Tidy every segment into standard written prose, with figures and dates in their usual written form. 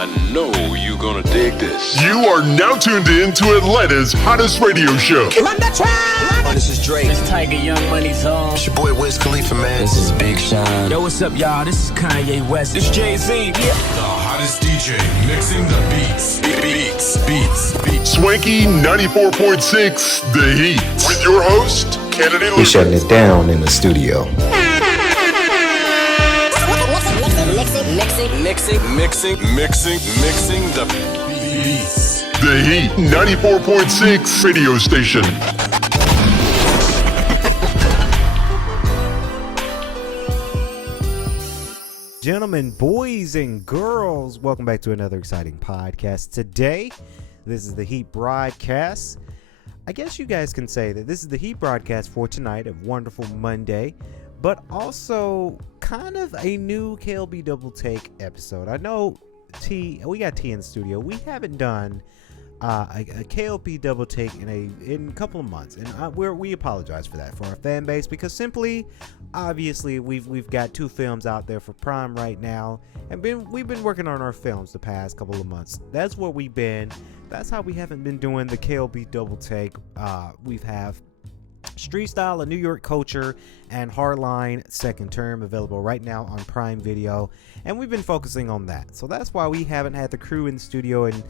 I know you're gonna dig this. You are now tuned in to Atlanta's hottest radio show. Oh, this is Drake. This Tiger Young Money's on. It's your boy Wiz Khalifa, man. This is Big Sean. Yo, what's up, y'all? This is Kanye West. This Jay-Z. Yeah. The hottest DJ mixing the beats. Swanky 94.6 The Heat. With your host, Kennedy We're shutting it down in the studio. Mixing the beats. The Heat 94.6 radio station. Gentlemen, boys and girls, welcome back to another exciting podcast. Today, this is the Heat broadcast. I guess you guys can say that this is the Heat broadcast for tonight, a wonderful Monday, but also kind of a new K.L.P double take episode. I know we got T in the studio. We haven't done a K.L.P double take in a couple of months, and we apologize for that for our fan base, because simply, obviously, we've got two films out there for Prime right now, and we've been working on our films the past couple of months. That's where we've been. That's how we haven't been doing the K.L.P double take. We've have Street Style, A New York Culture, and Hardline Second Term available right now on Prime Video, and we've been focusing on that. So that's why we haven't had the crew in the studio, and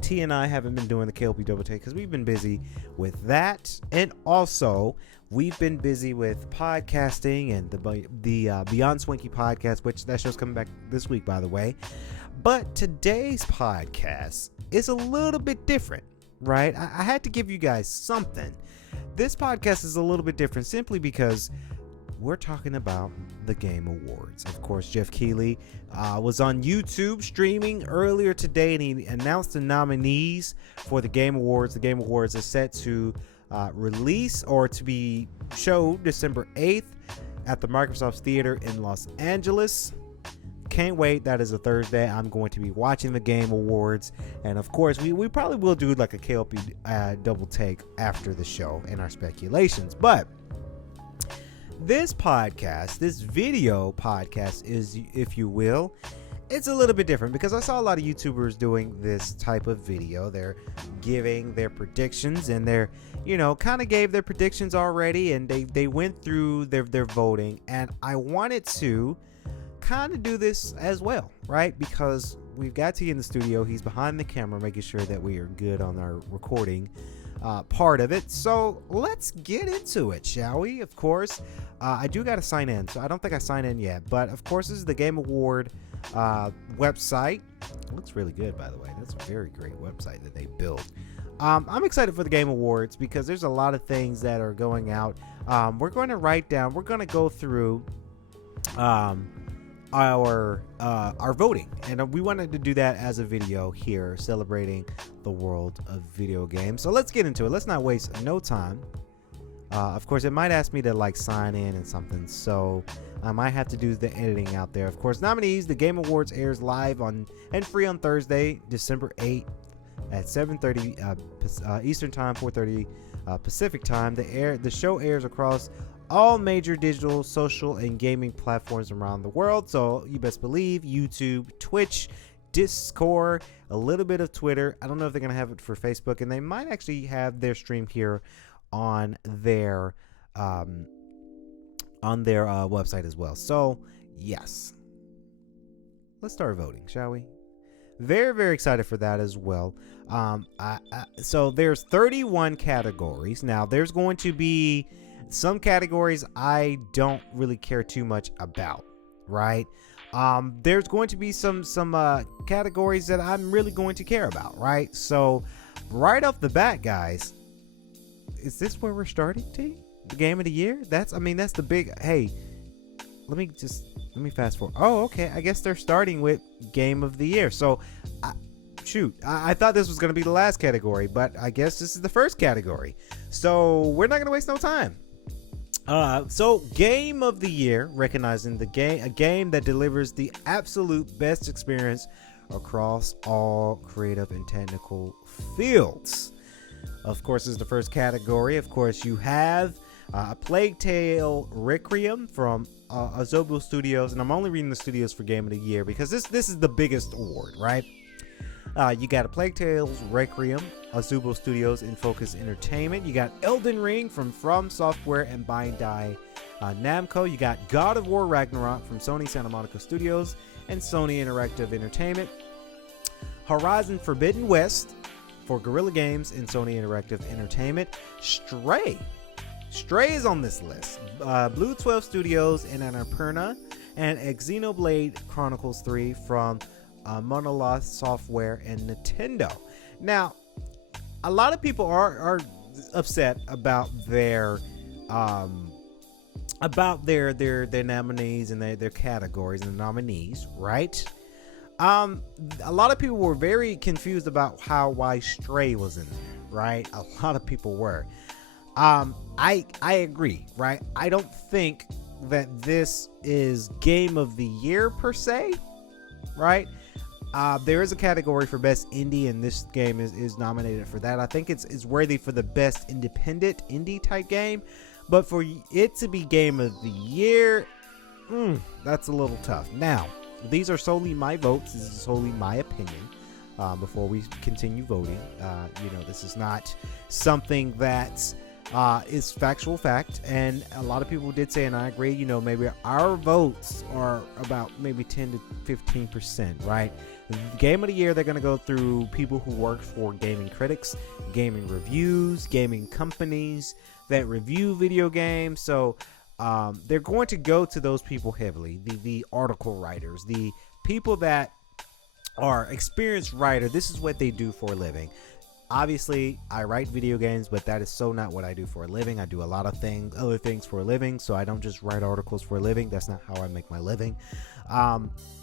T and I haven't been doing the K.L.P double take because we've been busy with that, and also we've been busy with podcasting and the Beyond Swanky podcast, which that show's coming back this week, by the way. But today's podcast is a little bit different, right? I had to give you guys something. This podcast is a little bit different simply because we're talking about the Game Awards. Of course, Jeff Keighley was on YouTube streaming earlier today, and he announced the nominees for the Game Awards. The Game Awards are set to release or to be showed December 8th at the Microsoft Theater in Los Angeles. Can't wait. That is a Thursday. I'm going to be watching the Game Awards, and of course we probably will do like a K.L.P double take after the show in our speculations. But this podcast, this video podcast, is, if you will, it's a little bit different because I saw a lot of YouTubers doing this type of video. They're giving their predictions, and they're kind of gave their predictions already, and they went through their voting, and I wanted to kind of do this as well, right? Because we've got T in the studio. He's behind the camera making sure that we are good on our recording part of it. So let's get into it, shall we? Of course, I do got to sign in, so I don't think I signed in yet, but of course this is the Game Award website. It looks really good, by the way. That's a very great website that they built. I'm excited for the Game Awards because there's a lot of things that are going out. We're going to go through our voting, and we wanted to do that as a video here celebrating the world of video games. So let's get into it. Let's not waste no time. Of course, it might ask me to sign in and something, so I might have to do the editing out there. Of course, nominees: the Game Awards airs live and free on Thursday, December 8th at 7:30 Eastern Time, 4:30 Pacific Time. The show airs across all major digital, social, and gaming platforms around the world. So you best believe YouTube, Twitch, Discord, a little bit of Twitter. I don't know if they're going to have it for Facebook, and they might actually have their stream here on their website as well. So yes, let's start voting, shall we? Very, very excited for that as well. So there's 31 categories. Now there's going to be some categories I don't really care too much about, right? There's going to be some categories that I'm really going to care about, right? So right off the bat, guys, is this where we're starting, T? The game of the year? That's the big, hey, let me fast forward. Oh, okay. I guess they're starting with game of the year. So I thought this was going to be the last category, but I guess this is the first category. So we're not going to waste no time. So game of the year, recognizing a game that delivers the absolute best experience across all creative and technical fields. Of course, is the first category. Of course, you have A Plague Tale Requiem from Asobo Studios, and I'm only reading the studios for Game of the Year because this is the biggest award, right? You got a Plague Tales Requiem, Azubo Studios, and Focus Entertainment. You got Elden Ring from Software and Bandai Namco. You got God of War Ragnarok from Sony Santa Monica Studios and Sony Interactive Entertainment. Horizon Forbidden West for Guerrilla Games and Sony Interactive Entertainment. Stray is on this list. Blue 12 Studios and Annapurna, and Xenoblade Chronicles 3 from Monolith Software and Nintendo. Now, a lot of people are upset about their nominees and their categories and the nominees, right? A lot of people were very confused about why Stray was in there, right? A lot of people were. I agree, right? I don't think that this is Game of the Year per se, right? There is a category for Best Indie, and this game is nominated for that. I think it's worthy for the Best Independent Indie type game, but for it to be Game of the Year, that's a little tough. Now, these are solely my votes. This is solely my opinion. Before we continue voting, this is not something that is factual fact, and a lot of people did say, and I agree, maybe our votes are about maybe 10 to 15%, right? Game of the Year, they're going to go through people who work for gaming critics, gaming reviews, gaming companies that review video games. So they're going to go to those people heavily, the article writers, the people that are experienced writer. This is what they do for a living. Obviously, I write video games, but that is so not what I do for a living. I do a lot of other things for a living, so I don't just write articles for a living. That's not how I make my living.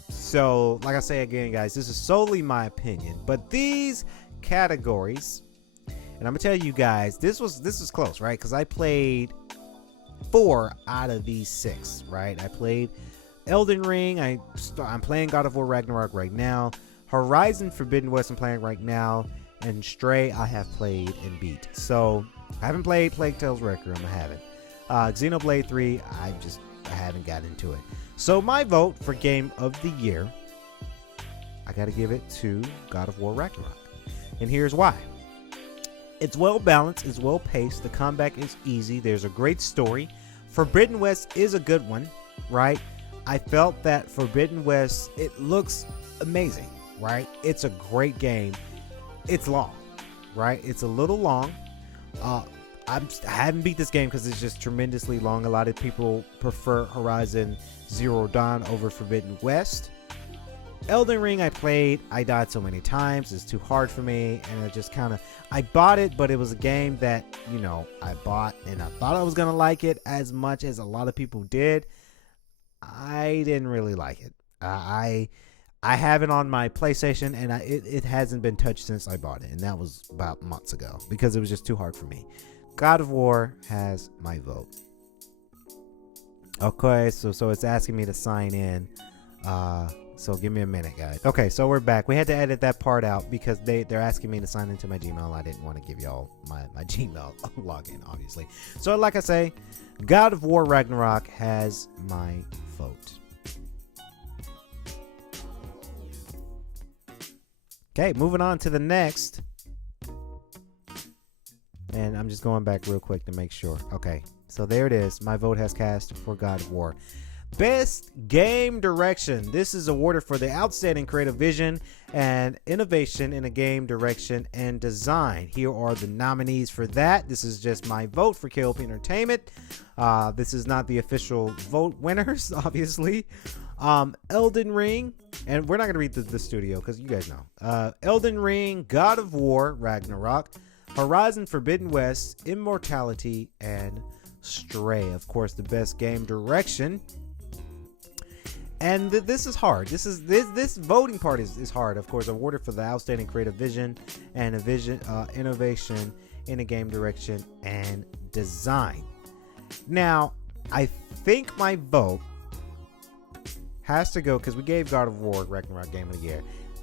So, like I say again, guys, this is solely my opinion. But these categories, and I'm gonna tell you guys, this was close, right? Because I played 4 out of these 6, right? I played Elden Ring. I'm playing God of War Ragnarok right now. Horizon Forbidden West I'm playing right now. And Stray I have played and beat. So I haven't played Plague Tales Requiem. I haven't. Xenoblade 3 I haven't got into it. So my vote for Game of the Year, I gotta give it to God of War Ragnarok. And here's why. It's well balanced, it's well paced, the combat is easy, there's a great story. Forbidden West is a good one, right? I felt that Forbidden West, it looks amazing, right? It's a great game. It's long, right? It's a little long. I haven't beat this game because it's just tremendously long. A lot of people prefer Horizon Zero Dawn over Forbidden West. Elden Ring I played. I died so many times. It's too hard for me. And I bought it, but it was a game that, I bought and I thought I was going to like it as much as a lot of people did. I didn't really like it. I have it on my PlayStation, and it hasn't been touched since I bought it, and that was about months ago because it was just too hard for me. God of War has my vote. Okay, so it's asking me to sign in. So give me a minute, guys. Okay, so we're back. We had to edit that part out because they're asking me to sign into my Gmail. I didn't want to give y'all my Gmail login, obviously. So like I say, God of War Ragnarok has my vote. Okay, moving on to the next. And I'm just going back real quick to make sure. Okay, so there it is. My vote has cast for God of War. Best Game Direction. This is awarded for the outstanding creative vision and innovation in a game direction and design. Here are the nominees for that. This is just my vote for K.L.P Entertainment. This is not the official vote winners, obviously. Elden Ring, and we're not going to read the studio because you guys know. Elden Ring, God of War, Ragnarok, Horizon Forbidden West, Immortality, and Stray. Of course, the best game direction. And this is hard. This voting part is hard. Of course, awarded for the outstanding creative vision and innovation in a game direction and design. Now, I think my vote has to go because we gave God of War Ragnarok Game of the Year,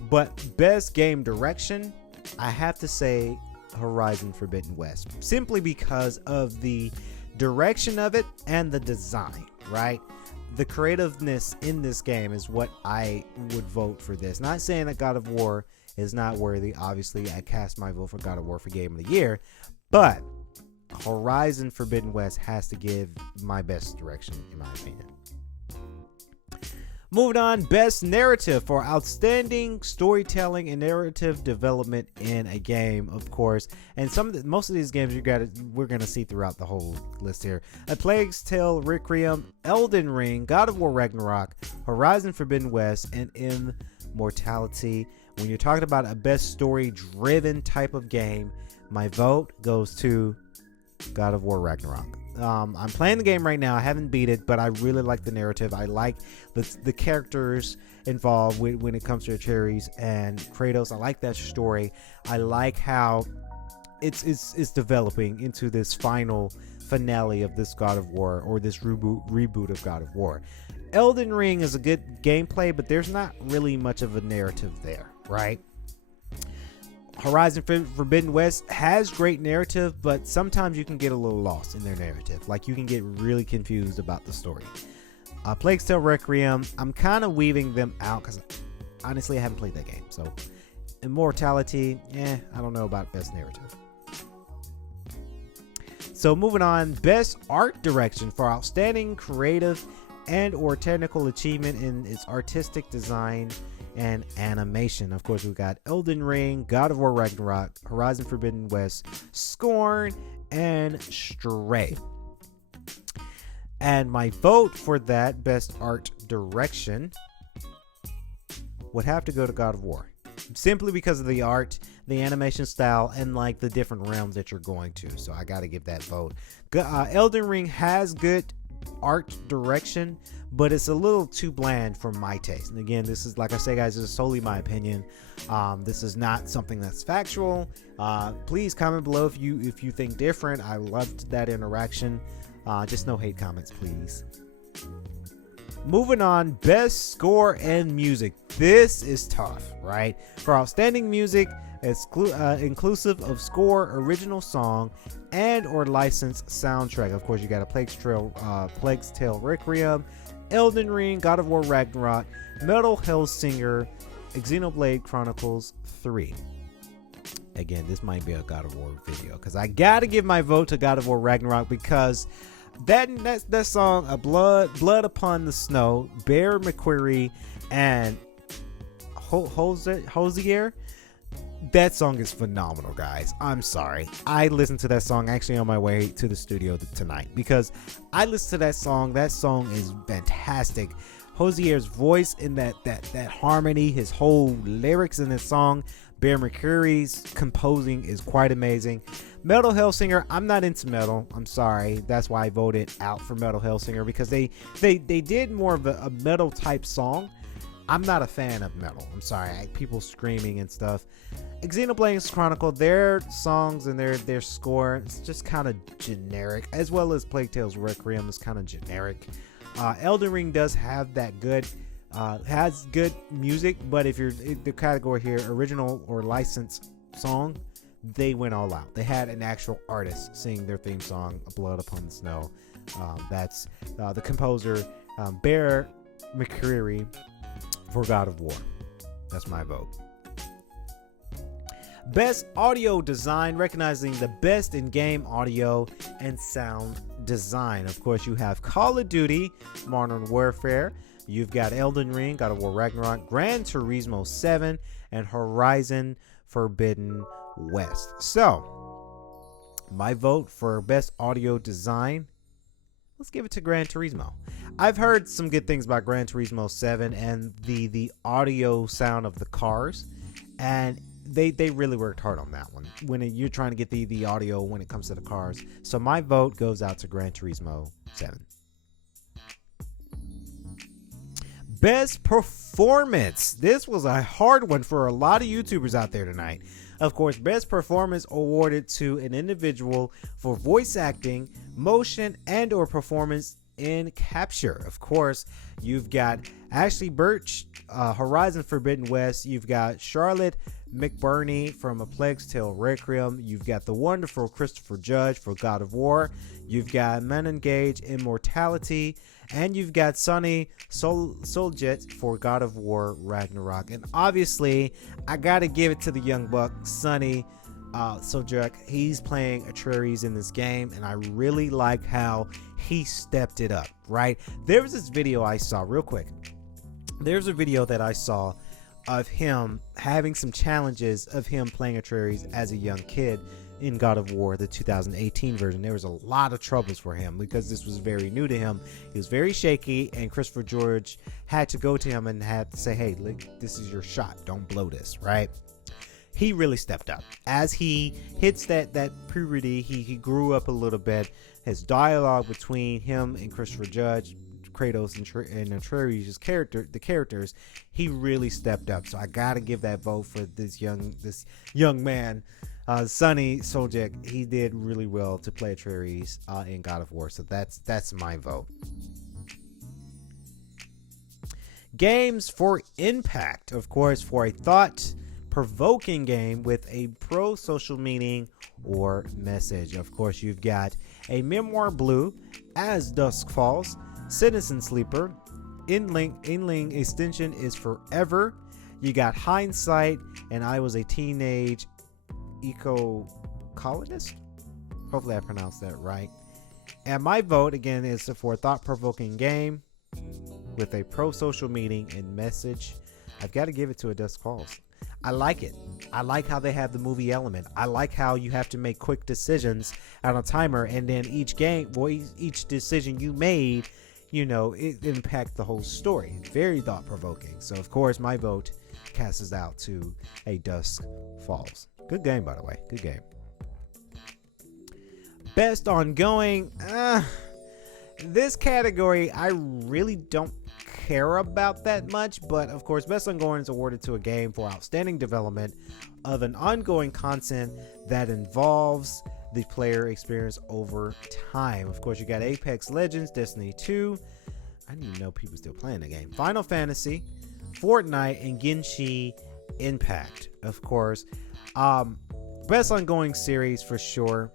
but best game direction, I have to say Horizon Forbidden West, simply because of the direction of it and the design, right? The creativeness in this game is what I would vote for this. Not saying that God of War is not worthy. Obviously, I cast my vote for God of War for Game of the Year, but Horizon Forbidden West has to give my best direction, in my opinion. Moving on, best narrative for outstanding storytelling and narrative development in a game, of course. And most of these games we're gonna see throughout the whole list here: A Plague's Tale, Requiem, Elden Ring, God of War Ragnarok, Horizon Forbidden West, and Immortality. When you're talking about a best story-driven type of game, my vote goes to God of War Ragnarok. I'm playing the game right now. I haven't beat it, but I really like the narrative. I like the characters involved when it comes to Atreus and Kratos. I like that story. I like how it's developing into this final finale of this God of War, or this reboot of God of War. Elden Ring is a good gameplay, but there's not really much of a narrative there, right? Horizon Forbidden West has great narrative, but sometimes you can get a little lost in their narrative. Like, you can get really confused about the story. Plague's Tale, Requiem, I'm kind of weaving them out because honestly I haven't played that game. So Immortality, I don't know about best narrative. So moving on, best art direction for outstanding creative and or technical achievement in its artistic design and animation. Of course, we've got Elden Ring, God of War Ragnarok, Horizon Forbidden West, Scorn, and Stray. And my vote for that best art direction would have to go to God of War, simply because of the art, the animation style, and like the different realms that you're going to. So I got to give that vote. Elden Ring has good art direction, but it's a little too bland for my taste. And again, this is, like I say, guys, this is solely my opinion. This is not something that's factual. Please comment below if you think different. I loved that interaction. Just no hate comments, please. Moving on, best score and music. This is tough, right? For outstanding music, inclusive of score, original song, and or licensed soundtrack. Of course, you got a Plague's Tale Requiem, Elden Ring, God of War Ragnarok, Metal Hellsinger, Xenoblade Chronicles 3. Again, this might be a God of War video because I gotta give my vote to God of War Ragnarok because that song, a blood upon the snow, Bear McQuarrie and Hosier. That song is phenomenal, guys. I'm sorry. I listened to that song actually on my way to the studio tonight because I listened to that song. That song is fantastic. Hosier's voice in that harmony, his whole lyrics in this song, Bear McQuarrie's composing is quite amazing. Metal Hellsinger, I'm not into metal. I'm sorry. That's why I voted out for Metal Hellsinger because they did more of a metal type song. I'm not a fan of metal. I'm sorry. People screaming and stuff. Xenoblade Chronicles, their songs and their score, it's just kind of generic, as well as Plague Tale's Requiem is kind of generic. Elden Ring does have that good, has good music, but if you're in the category here, original or licensed song, they went all out. They had an actual artist sing their theme song, Blood Upon the Snow. That's the composer, Bear McQuarrie, for God of War. That's my vote. Best audio design, recognizing the best in-game audio and sound design. Of course, you have Call of Duty, Modern Warfare. You've got Elden Ring, God of War Ragnarok, Gran Turismo 7, and Horizon Forbidden West. So, my vote for best audio design, let's give it to Gran Turismo. I've heard some good things about Gran Turismo 7 and the audio sound of the cars, and they really worked hard on that one when you're trying to get the audio when it comes to the cars. So my vote goes out to Gran Turismo 7. Best performance. This was a hard one for a lot of YouTubers out there tonight. Of course, best performance awarded to an individual for voice acting, motion, and or performance in capture. Of course, you've got Ashley Birch, Horizon Forbidden West. You've got Charlotte McBurney from A Plague's Tale Requiem. You've got the wonderful Christopher Judge for God of War. You've got Manon Gage, Immortality. And you've got Sunny Soljet for God of War Ragnarok. And obviously, I gotta give it to the young buck, Sunny Soljet. He's playing Atreus in this game, and I really like how he stepped it up, right? There was this video I saw, real quick. There's a video that I saw of him having some challenges of him playing Atreus as a young kid in God of War, the 2018 version. There was a lot of troubles for him because this was very new to him. He was very shaky, and Christopher George had to go to him and had to say, hey, look, this is your shot. Don't blow this, right? He really stepped up. As he hits that puberty, he grew up a little bit. His dialogue between him and Christopher Judge, Kratos and Atreus' characters, he really stepped up. So I gotta give that vote for this young man, Sunny Soljet. He did really well to play Atreus in God of War. So that's my vote. Games for impact, of course, for a thought-provoking game with a pro-social meaning or message. Of course, you've got a Memoir Blue, As Dusk Falls, Citizen Sleeper, Inling Extension is Forever. You got Hindsight, and I Was a Teenage Eco-Colonist. Hopefully I pronounced that right. And my vote, again, is for a thought-provoking game with a pro-social meaning and message. I've got to give it to A Dusk Falls. I like it. I like how they have the movie element. I like how you have to make quick decisions on a timer, and then each decision you made, it impacts the whole story. Very thought-provoking. So, of course, my vote casts out to A Dusk Falls. Good game, by the way. Good game. Best ongoing. This category, I really don't care about that much, but of course, best ongoing is awarded to a game for outstanding development of an ongoing content that involves the player experience over time. Of course, you got Apex Legends, Destiny 2. I didn't even know people still playing the game. Final Fantasy, Fortnite, and Genshin Impact. Of course, best ongoing series for sure.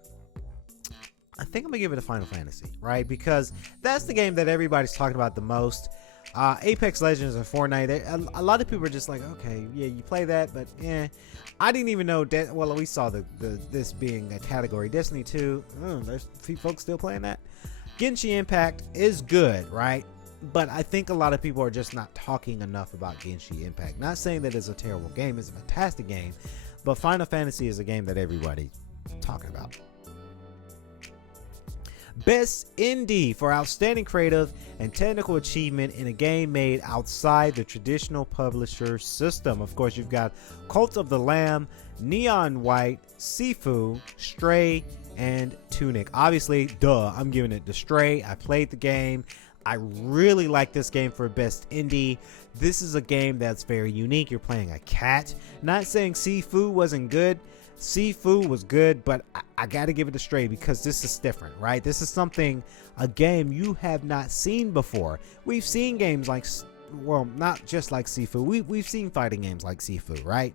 I think I'm gonna give it a Final Fantasy, right? Because that's the game that everybody's talking about the most. Apex Legends and Fortnite, a lot of people are just like, okay, yeah, you play that, but I didn't even know that. Well, we saw this being a category. Destiny 2, there's folks still playing that. Genshin Impact is good, right? But I think a lot of people are just not talking enough about Genshin Impact. Not saying that it's a terrible game, it's a fantastic game, but Final Fantasy is a game that everybody's talking about. Best Indie for outstanding creative and technical achievement in a game made outside the traditional publisher system. Of course, you've got Cult of the Lamb, Neon White, Sifu, Stray, and Tunic. Obviously, I'm giving it to Stray. I played the game. I really like this game for Best Indie. This is a game that's very unique. You're playing a cat. Not saying Sifu wasn't good. Sifu was good, but I gotta give it a Stray because this is different, right? This is a game you have not seen before. We've seen games like, well, not just like Sifu. We've seen fighting games like Sifu, right?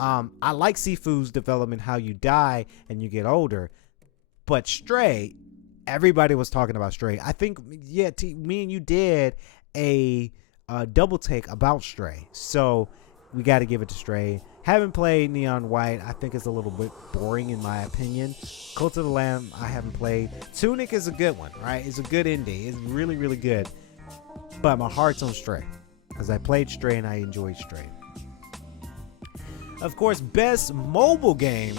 I like Sifu's development, how you die and you get older, but Stray, everybody was talking about Stray. I think, me and you did a double take about Stray, so we got to give it to Stray. Haven't played Neon White. I think it's a little bit boring in my opinion. Cult of the Lamb, I haven't played. Tunic is a good one, right? It's a good indie. It's really, really good. But my heart's on Stray because I played Stray and I enjoyed Stray. Of course, best mobile game.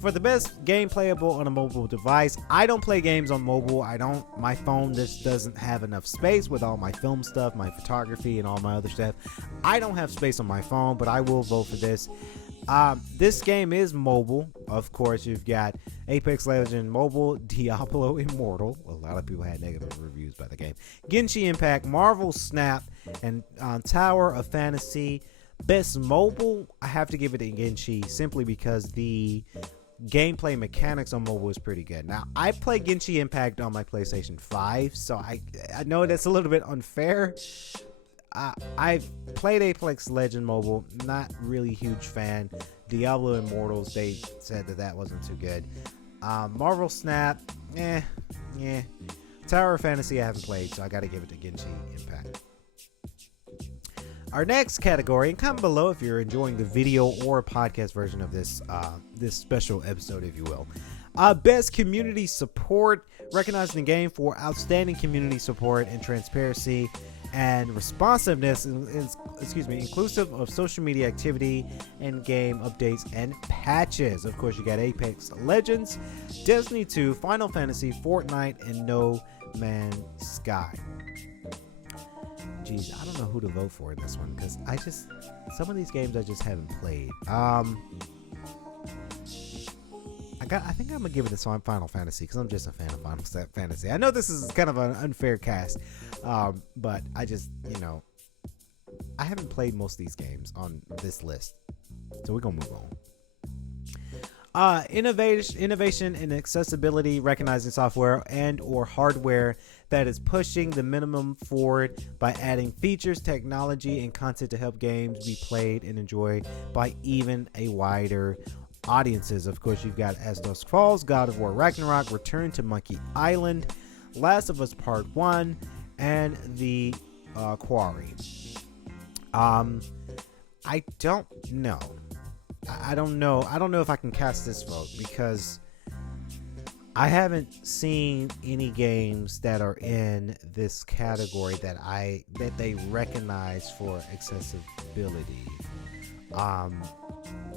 For the best game playable on a mobile device, I don't play games on mobile. My phone just doesn't have enough space with all my film stuff, my photography, and all my other stuff. I don't have space on my phone, but I will vote for this. This game is mobile. Of course, you've got Apex Legends Mobile, Diablo Immortal. A lot of people had negative reviews by the game. Genshin Impact, Marvel Snap, and Tower of Fantasy. Best mobile, I have to give it to Genshin simply because the gameplay mechanics on mobile is pretty good. Now, I play Genshin Impact on my PlayStation 5, so I know that's a little bit unfair. I've played Apex Legends Mobile, not really huge fan. Diablo Immortals, they said that wasn't too good. Marvel Snap, Tower Fantasy I haven't played, so I got to give it to Genshin Impact. Our next category, and comment below if you're enjoying the video or podcast version of this this special episode, if you will. Best community support, recognizing the game for outstanding community support and transparency and responsiveness, inclusive of social media activity and game updates and patches. Of course, you got Apex Legends, Destiny 2, Final Fantasy, Fortnite, and No Man's Sky. Geez, I don't know who to vote for in this one because some of these games I just haven't played. I think I'm gonna give it to Final Fantasy because I'm just a fan of Final Fantasy. I know this is kind of an unfair cast, but I just, I haven't played most of these games on this list, so we're gonna move on. Innovation and accessibility, recognizing software and or hardware that is pushing the minimum forward by adding features, technology, and content to help games be played and enjoyed by even a wider audiences. Of course, you've got As Dusk Falls, God of War Ragnarok, Return to Monkey Island, Last of Us Part 1, and The Quarry. I don't know. I don't know if I can cast this vote because I haven't seen any games that are in this category that they recognize for accessibility.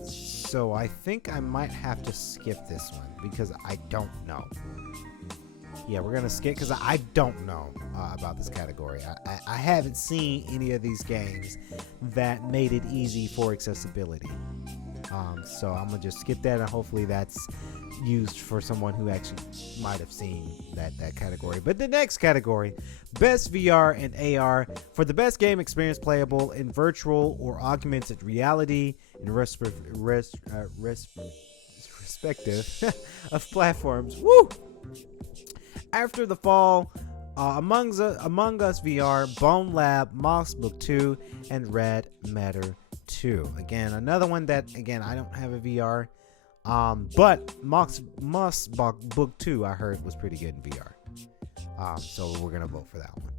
So I think I might have to skip this one because I don't know. Yeah, we're gonna skip because I don't know about this category. I haven't seen any of these games that made it easy for accessibility. So I'm gonna just skip that, and hopefully that's used for someone who actually might have seen that category. But the next category, best VR and AR, for the best game experience playable in virtual or augmented reality in respective of platforms. Woo! After the Fall, Among Us VR, Bone Lab, Moss Book 2, and Red Matter 2. Again, another one that, I don't have a VR. But Moss Book 2 I heard was pretty good in VR. So we're going to vote for that one.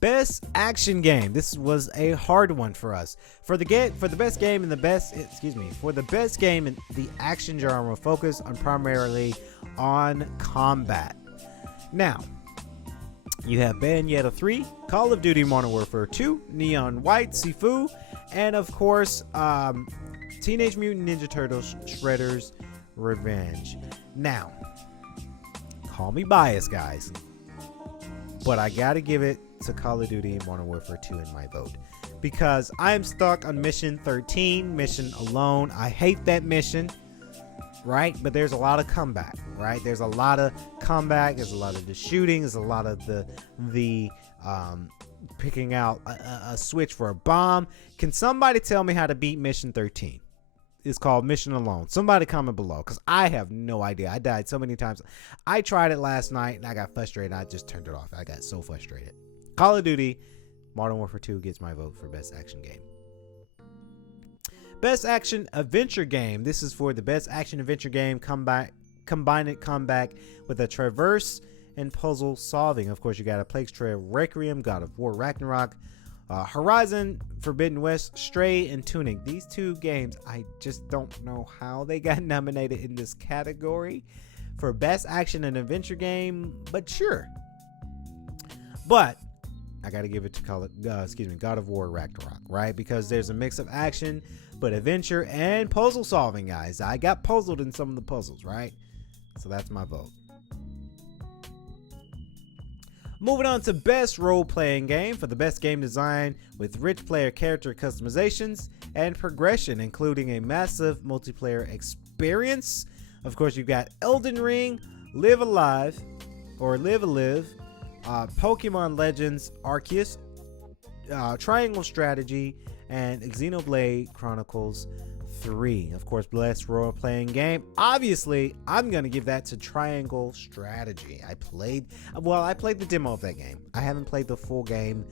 Best action game. This was a hard one for us. For the best game in the action genre, focus on primarily on combat. Now, you have Bayonetta 3, Call of Duty Modern Warfare 2, Neon White, Sifu, and of course, Teenage Mutant Ninja Turtles Shredder's Revenge. Now, call me biased, guys, but I gotta give it to Call of Duty Modern Warfare 2 in my vote because I'm stuck on Mission 13, Mission Alone. I hate that mission, right? But there's a lot of comeback, right? There's a lot of comeback. There's a lot of the shooting. There's a lot of the picking out a switch for a bomb. Can somebody tell me how to beat Mission 13? It's called Mission Alone. Somebody comment below because I have no idea. I died so many times. I tried it last night and I got frustrated. I just turned it off. I got so frustrated. Call of Duty Modern Warfare 2 gets my vote for best action game. Best action adventure game. This is for the best action adventure game combined combat with a traverse and puzzle solving. Of course, you got a Plague Trail Requiem, God of War Ragnarok, Horizon Forbidden West, Stray, and Tunic. These two games, I just don't know how they got nominated in this category for best action and adventure game, but sure. But I got to give it to God of War Ragnarok, right? Because there's a mix of action, but adventure and puzzle solving, guys. I got puzzled in some of the puzzles, right? So that's my vote. Moving on to best role-playing game for the best game design with rich player character customizations and progression, including a massive multiplayer experience. Of course, you've got Elden Ring, Live Alive, Pokemon Legends Arceus, Triangle Strategy, and Xenoblade Chronicles 3. Of course, best role-playing game. Obviously, I'm going to give that to Triangle Strategy. I played the demo of that game. I haven't played the full game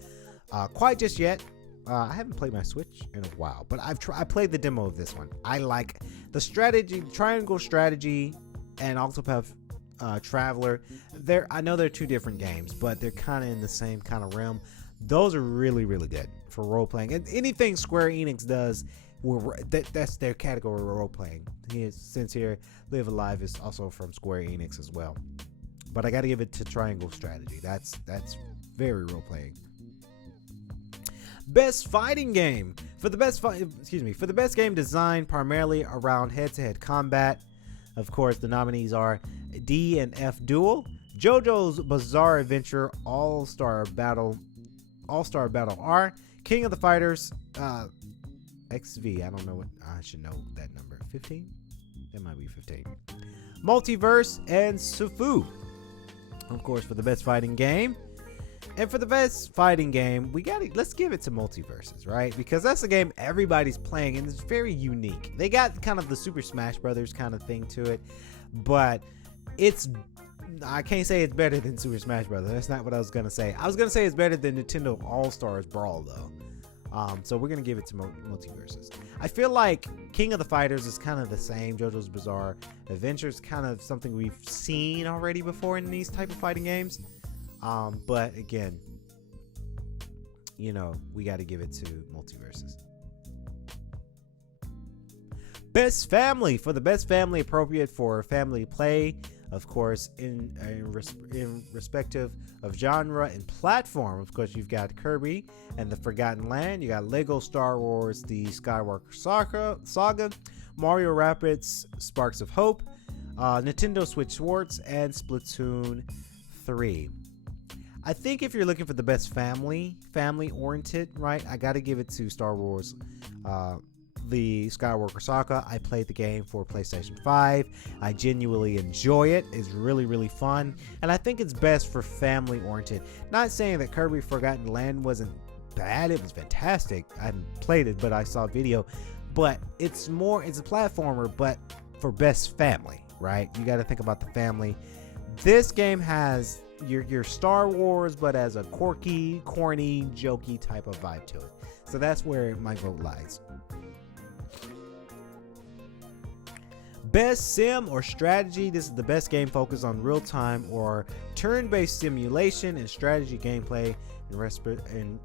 quite just yet. I haven't played my Switch in a while, but I played the demo of this one. I like the strategy, Triangle Strategy, and Octopath Traveler. I know they're two different games, but they're kind of in the same kind of realm. Those are really, really good for role playing. And anything Square Enix does, that's their category of role playing. Since here, Live Alive is also from Square Enix as well. But I got to give it to Triangle Strategy. That's very role playing. Best fighting game for the best game designed primarily around head-to-head combat. Of course, the nominees are D and F Duel, JoJo's Bizarre Adventure, All-Star Battle R, King of the Fighters, XV. I don't know what I should know that number. 15? That might be 15. Multiverse and Sufu. Of course, for the best fighting game. And for the best fighting game, let's give it to Multiverses, right? Because that's a game everybody's playing and it's very unique. They got kind of the Super Smash Brothers kind of thing to it, but I can't say it's better than Super Smash Brothers. That's not what I was gonna say. I was gonna say it's better than Nintendo All-Stars Brawl though. So we're gonna give it to Multiverses. I feel like King of the Fighters is kind of the same. JoJo's Bizarre Adventure is kind of something we've seen already before in these type of fighting games. But again, we got to give it to Multiverses. Best family. For the best family appropriate for family play, of course, in respective of genre and platform. Of course, you've got Kirby and the Forgotten Land. You got Lego Star Wars The Skywalker Saga, Mario Rabbids Sparks of Hope, Nintendo Switch Sports, and Splatoon 3. I think if you're looking for the best family oriented, right, I got to give it to Star Wars, the Skywalker Saga. I played the game for PlayStation 5. I genuinely enjoy it. It's really, really fun. And I think it's best for family oriented. Not saying that Kirby Forgotten Land wasn't bad. It was fantastic. I haven't played it, but I saw a video. But it's a platformer, but for best family, right? You got to think about the family. This game has your Star Wars, but as a quirky, corny, jokey type of vibe to it. So that's where my vote lies. Best sim or strategy. This is the best game focused on real-time or turn-based simulation and strategy gameplay. And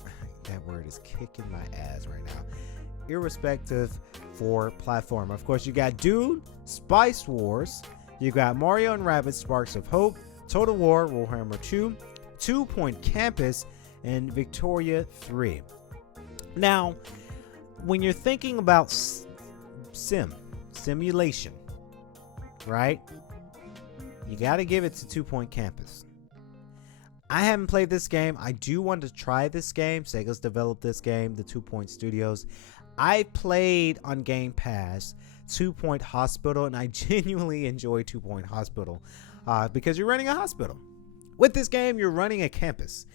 that word is kicking my ass right now. Irrespective for platform. Of course, you got Dune, Spice Wars. You got Mario and Rabbids Sparks of Hope, Total War, Warhammer 2, 2 Point Campus, and Victoria 3. Now, when you're thinking about simulation, right? You got to give it to 2 Point Campus. I haven't played this game. I do want to try this game. Sega's developed this game, the 2 Point Studios. I played on Game Pass 2 Point Hospital, and I genuinely enjoy 2 Point Hospital because you're running a hospital. With this game, you're running a campus.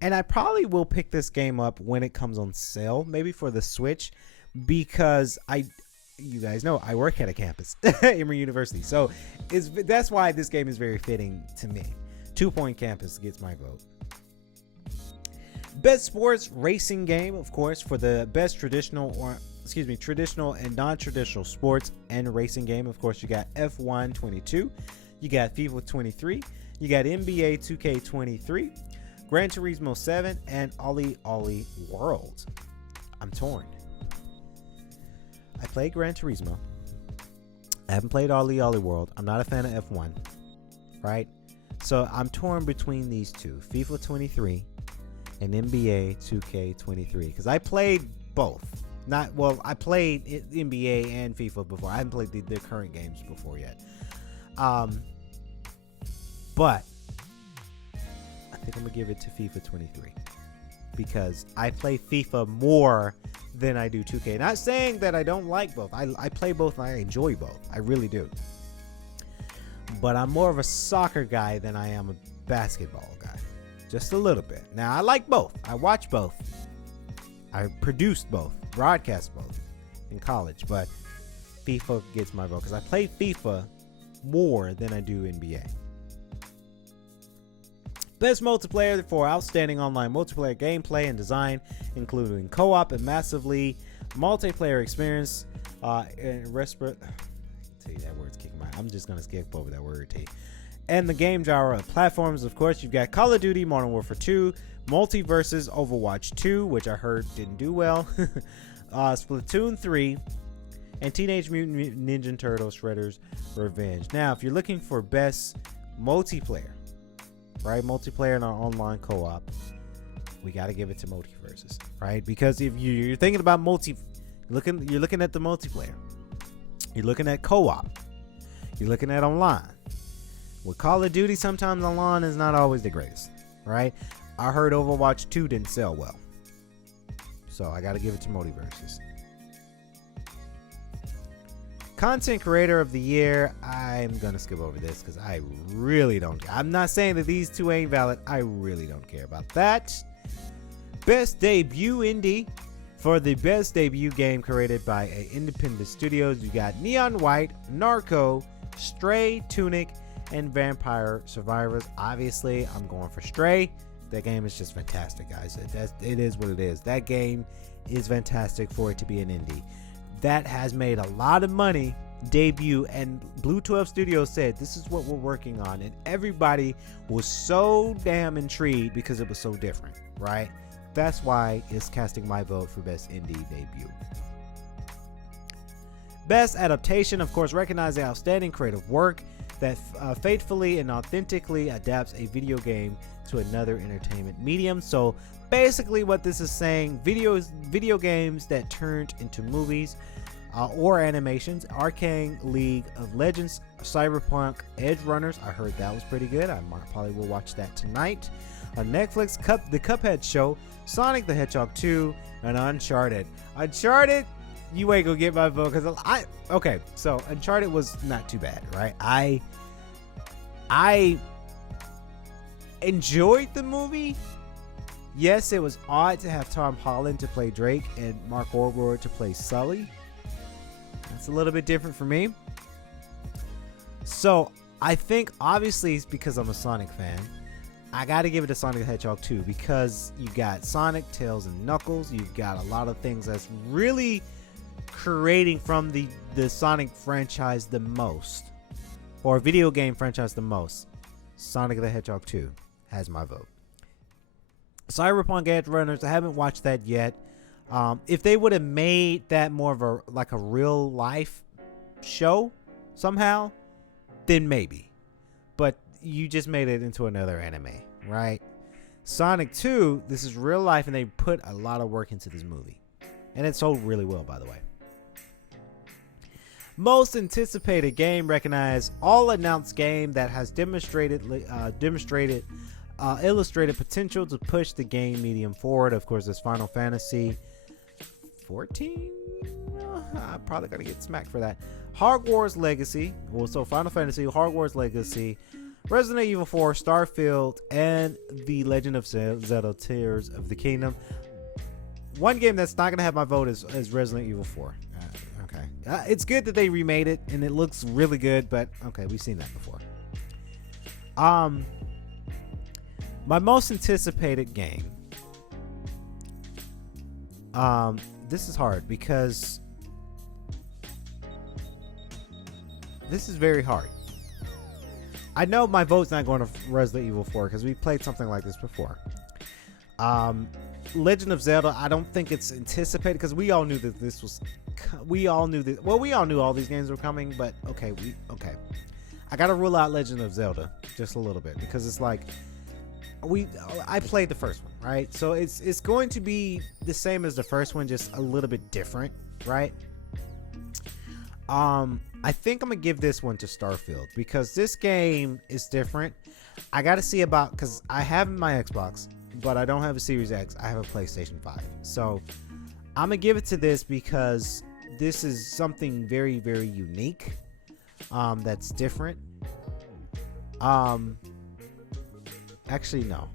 And I probably will pick this game up when it comes on sale, maybe for the Switch, because you guys know I work at a campus, Emory University. So that's why this game is very fitting to me. 2 Point Campus gets my vote. Best sports racing game, of course, for the best traditional and non-traditional sports and racing game. Of course, you got F1 22, you got FIFA 23, you got NBA 2K23, Gran Turismo 7, and Ollie Ollie World. I'm torn. I played Gran Turismo. I haven't played Ollie Ollie World. I'm not a fan of F1, right? So I'm torn between these two, FIFA 23 and NBA 2K23, because I played both. I played NBA and FIFA before. I haven't played the current games before yet. But I think I'm gonna give it to FIFA 23 because I play FIFA more than I do 2K. Not saying that I don't like both. I play both and I enjoy both. I really do. But I'm more of a soccer guy than I am a basketball guy. Just a little bit. Now, I like both. I watch both. I produced both. Broadcast both in college. But FIFA gets my vote because I play FIFA more than I do NBA. Best multiplayer for outstanding online multiplayer gameplay and design, including co-op and massively multiplayer experience. And tell you that word's kicking my. I'm just gonna skip over that word. And the game genre of platforms, of course, you've got Call of Duty, Modern Warfare 2, Multiversus, Overwatch 2, which I heard didn't do well, Splatoon 3, and Teenage Mutant Ninja Turtles Shredder's Revenge. Now, if you're looking for best multiplayer, right, multiplayer and online co-op, we got to give it to Multiversus, right? Because if you're thinking about you're looking at the multiplayer, you're looking at co-op, you're looking at online. With Call of Duty, sometimes online is not always the greatest, right? I heard Overwatch 2 didn't sell well, so I got to give it to Multiversus. Content Creator of the Year, I'm gonna skip over this because I really don't. I'm not saying that these two ain't valid. I really don't care about that. Best Debut Indie. For the best debut game created by independent studios, you got Neon White, Narco, Stray, Tunic, and Vampire Survivors. Obviously, I'm going for Stray. That game is just fantastic, guys. It is what it is. That game is fantastic for it to be an indie. That has made a lot of money debut, and Blue 12 Studios said this is what we're working on, and everybody was so damn intrigued because it was so different, right? That's why it's casting my vote for best indie debut. Best adaptation, of course, recognize the outstanding creative work that faithfully and authentically adapts a video game to another entertainment medium. So basically what this is saying, video games that turned into movies or animations. Arcane, League of Legends, Cyberpunk, Edge Runners. I heard that was pretty good. I probably will watch that tonight. On Netflix, The Cuphead Show, Sonic the Hedgehog 2, and Uncharted. Uncharted, you ain't gonna get my vote because okay, so Uncharted was not too bad, right? I enjoyed the movie. Yes, it was odd to have Tom Holland to play Drake and Mark Wahlberg to play Sully. That's a little bit different for me. So I think obviously it's because I'm a Sonic fan. I got to give it to Sonic the Hedgehog 2 because you got Sonic, Tails, and Knuckles. You've got a lot of things that's really creating from the Sonic franchise the most, or video game franchise the most. Sonic the Hedgehog 2 has my vote. Cyberpunk Edge Runners, I haven't watched that yet. If they would have made that more of a real life show somehow, then maybe. But you just made it into another anime, right? Sonic 2, this is real life, and they put a lot of work into this movie, and it sold really well, by the way. Most anticipated game, recognize all announced game that has illustrated potential to push the game medium forward. Of course, there's Final Fantasy 14. I'm probably gonna get smacked for that. Hogwarts Legacy. Well, so Final Fantasy, Hogwarts Legacy, Resident Evil 4, Starfield, and The Legend of Zelda: Tears of the Kingdom. One game that's not gonna have my vote is Resident Evil 4. Okay, it's good that they remade it and it looks really good, but okay, we've seen that before. My most anticipated game. This is hard because this is very hard. I know my vote's not going to Resident Evil 4 because we played something like this before. Legend of Zelda, I don't think it's anticipated because we all knew that this was. We all knew that. Well, we all knew all these games were coming, but okay. I gotta rule out Legend of Zelda just a little bit because it's like I played the first one, right? So it's going to be the same as the first one, just a little bit different, right? I think I'm gonna give this one to Starfield because this game is different. I gotta see about because I have my Xbox, but I don't have a Series X. I have a PlayStation 5. So I'm gonna give it to this because this is something very, very unique. That's different. Actually, no.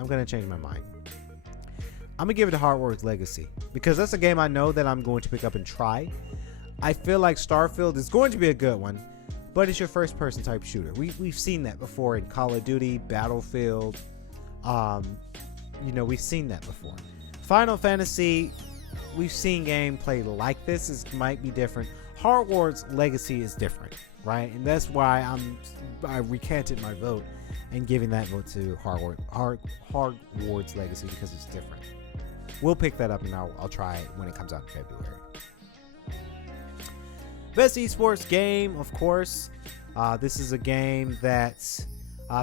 I'm gonna change my mind. I'm gonna give it to Hogwarts Legacy because that's a game I know that I'm going to pick up and try. I feel like Starfield is going to be a good one, but it's your first-person type shooter. We've seen that before in Call of Duty, Battlefield. We've seen that before. Final Fantasy, we've seen gameplay like this. It might be different. Hogwarts Legacy is different. right? And that's why I recanted my vote and giving that vote to Hogwarts Legacy, because it's different. We'll pick that up and I'll try it when it comes out in February. Best esports game, of course. This is a game that's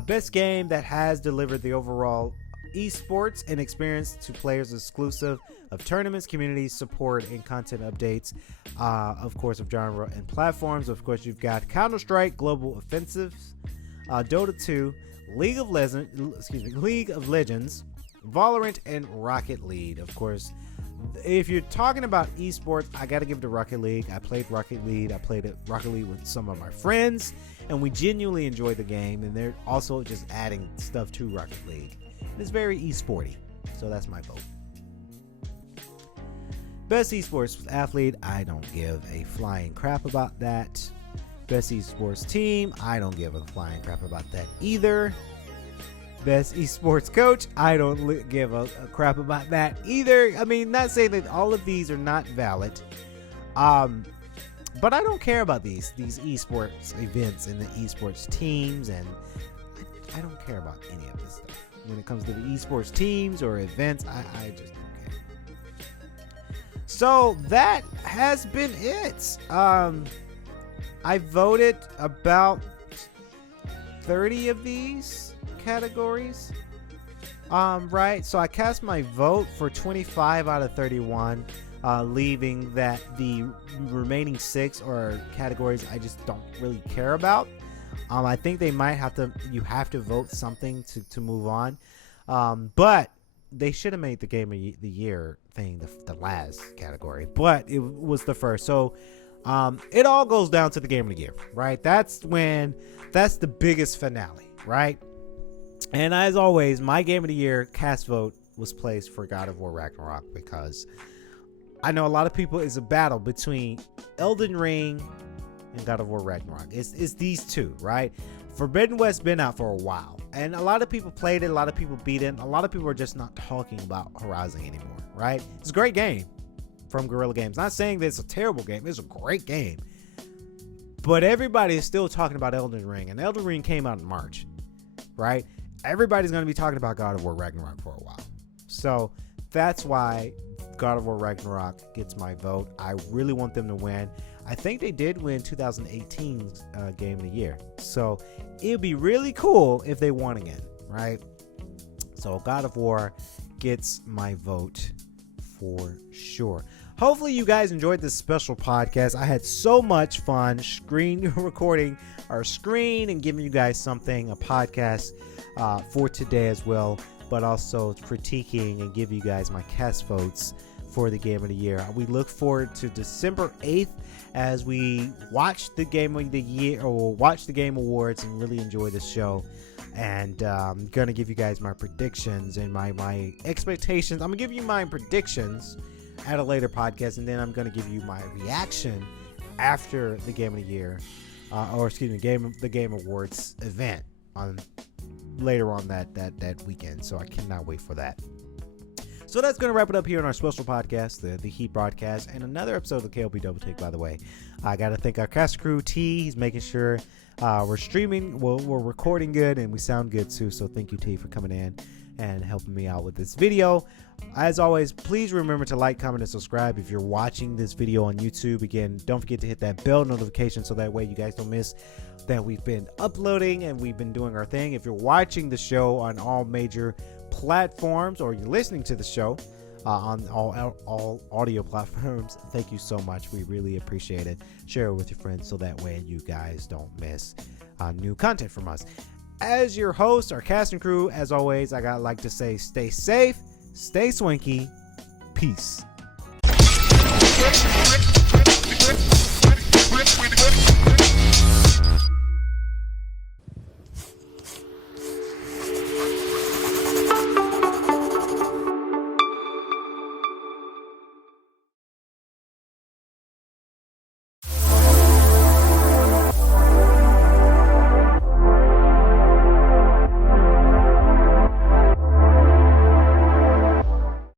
best game that has delivered the overall esports and experience to players, exclusive of tournaments, community support, and content updates. Of course, of genre and platforms. Of course, you've got Counter-Strike Global Offensive, Dota 2, League of Legends, Valorant, and Rocket League. Of course, if you're talking about esports, I gotta give it to Rocket League. I played Rocket League. I played Rocket League with some of my friends, and we genuinely enjoyed the game. And they're also just adding stuff to Rocket League. And it's very esporty, so that's my vote. Best esports athlete, I don't give a flying crap about that. Best esports team, I don't give a flying crap about that either. Best esports coach, I don't give a crap about that either. I mean, not saying that all of these are not valid, but I don't care about these esports events and the esports teams, and I don't care about any of this stuff. When it comes to the esports teams or events, I just don't care. So that has been it. I voted about 30 of these categories, right? So I cast my vote for 25 out of 31, leaving that the remaining 6 are categories I just don't really care about. I think they might have to, you have to vote something to move on, but they should have made the game of the year thing the last category, but it was the first. So it all goes down to the game of the year, right? That's the biggest finale, right? And as always, my game of the year cast vote was placed for God of War Ragnarok, because I know a lot of people, it's a battle between Elden Ring and God of War Ragnarok. It's these two, right? Forbidden West been out for a while, and a lot of people played it, a lot of people beat it, a lot of people are just not talking about Horizon anymore, right? It's a great game from Guerrilla Games. Not saying that it's a terrible game, it's a great game, but everybody is still talking about Elden Ring, and Elden Ring came out in March, right? Everybody's going to be talking about God of War Ragnarok for a while. So that's why God of War Ragnarok gets my vote. I really want them to win. I think they did win 2018's Game of the Year. So it'd be really cool if they won again, right? So God of War gets my vote for sure. Hopefully you guys enjoyed this special podcast. I had so much fun recording our screen and giving you guys something, a podcast for today as well, but also critiquing and give you guys my cast votes for the game of the year. We look forward to December 8th as we watch the game of the year, or watch the Game Awards, and really enjoy the show. And I'm gonna give you guys my predictions and my expectations. I'm gonna give you my predictions at a later podcast, and then I'm gonna give you my reaction after the game of the year, the Game Awards event on later on that weekend. So I cannot wait for that. So that's going to wrap it up here on our special podcast, the Heat broadcast, and another episode of the K.L.P. Double Take, by the way. I got to thank our cast crew, T. He's making sure we're streaming, we're recording good, and we sound good too. So thank you, T, for coming in and helping me out with this video. As always, please remember to like, comment, and subscribe if you're watching this video on YouTube. Again, don't forget to hit that bell notification so that way you guys don't miss that we've been uploading and we've been doing our thing. If you're watching the show on all major platforms, or you're listening to the show on all audio platforms, thank you so much. We really appreciate it. Share it with your friends so that way you guys don't miss new content from us. As your host, our cast and crew, as always, I gotta like to say, stay safe, stay swanky, peace.